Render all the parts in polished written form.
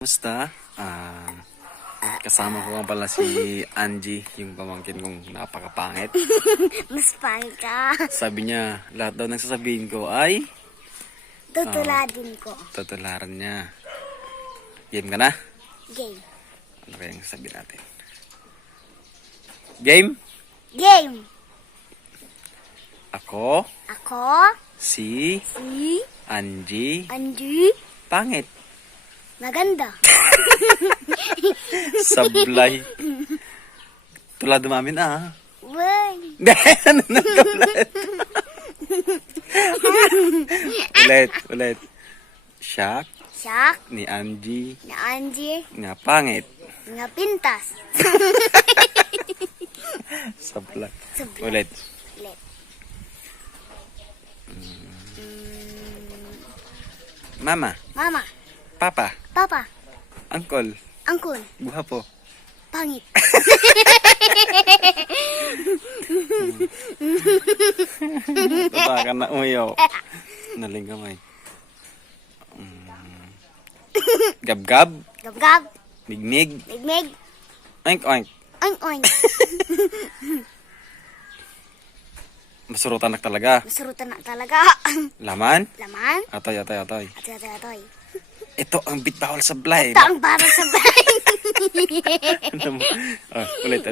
Musta? Kasama ko nga pala si Angie, yung pamangkin kong napakapangit. Mas pangit ka. Sabi niya, lahat daw ng sasabihin ko ay Tutuladin ko. tutularan niya. Game ka na? Game. Ano kayang sasabihin natin? Game? Game. Ako, Ako, si si Angie, Angie, pangit. maganda. Sablay. Tulad namin Wey. ulit. Siya Siyak, ni Angie na Angie, nga pangit. nga pintas. Sablay. Sablay. Ulit. Ulit. Mama, Mama, Papa, Papa, Uncle, Uncle, guwapo. pangit. Tatakan na uyo. Naling kamay. Gab-gab, Gab-gab, migmig, migmig, oink-oink. oink-oink. Masurutan na talaga. Masurutan na talaga. Laman, Laman, atoy. atoy. Ito ang bitbawal sa blind. Ito ang para sa bahay. Ulit.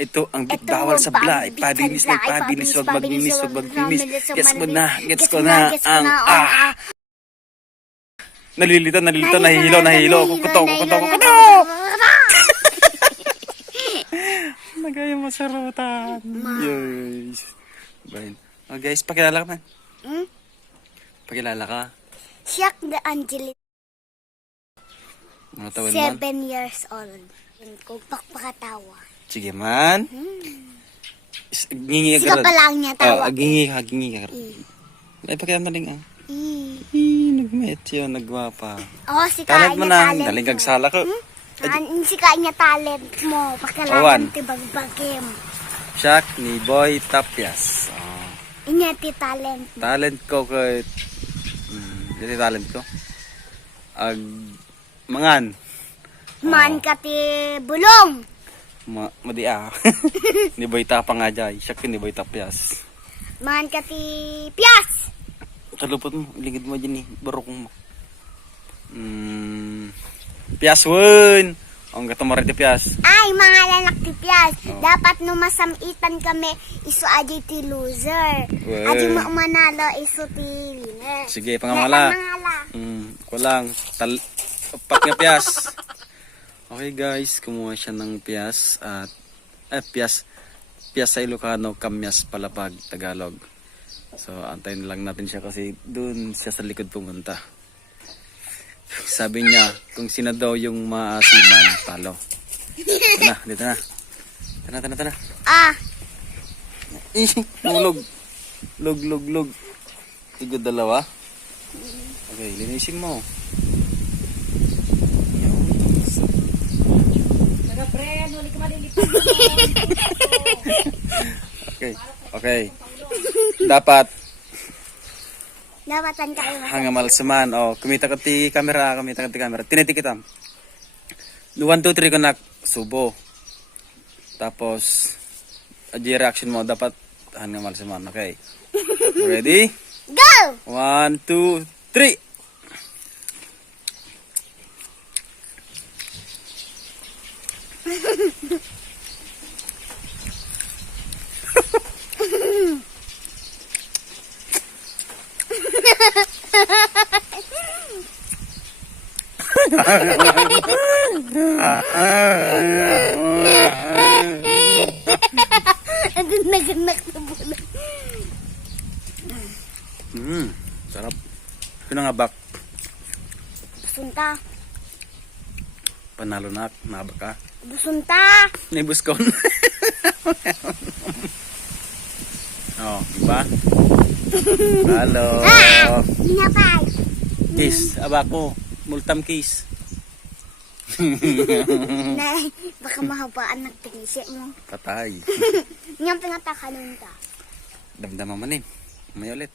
Ito ang bitbawal sa blind. Pabinis, wag magbinis. Gets mo na. Ang Nalilito, nahihilo. Kukuto. Nagaya masarutan. Yes. Blind. Oh guys, pakilala ka man. Pakilala ka. Siyak the Angeline. Mga tawin man. 7 years old. Yun ko pakpakatawa. Sige man. Gingi Sika ka. pa lang niya tawa. Gingi ka. Ay, pakilala na rin nagmet yun, nagwapa. Oh, si Talent Kaya mo niya na. talent Daling mo. kagsala ko. Si Kaya niya talent mo. Awan. Pakalaman tibagbagim. Siyak ni Boy Tapias. Inya ti talent mo. Talent ko kay... Dito talent ko. Mangan. Man ka ti bulong. Madia. Ni Boy Tapa nga dyan. Siyak ni Boy Tapias. Man ka ti piyas. Kalupot mo. Ilingid mo dyan barokong mo. Pias wun. Ang gato mo rin ti Pias. Ay, mga lanak ti piyas. Dapat no masamitan kami iso aji ti loser. Well. Aji mo manalo iso ti winner. Sige, pangamala. Kulang. Upat nga Pias. Okay guys, kumuha siya ng Pias. At, Pias sa Ilocano, Kamyas, Palapag, Tagalog. So, antayin lang natin siya kasi dun siya sa likod pumunta. Sabi niya, kung sino daw yung maasiman, talo. Dito na. Tana. Lug. Igod dalawa. Okay, linisin mo. Okay. Dapat Dapatan kayo hangamal saman. Kumita ka ti camera. Tinitikitam. 1, 2, 3 ko na subo. Tapos, reaction mo dapat hangamal saman. Okay. Ready? Go! 1, 2, 3. Andun naganak na bulan. Sarap. Pinangabak. Busunta. Panalo na. Nabak ka. Busunta. Nibuskon. Diba? Halo. Hinapay. Kiss. Abako. Multam kiss. Nay, baka mahabaan ng tinisip mo. Patay. Niyang pinatakalon ka. Damdaman man eh. May ulit.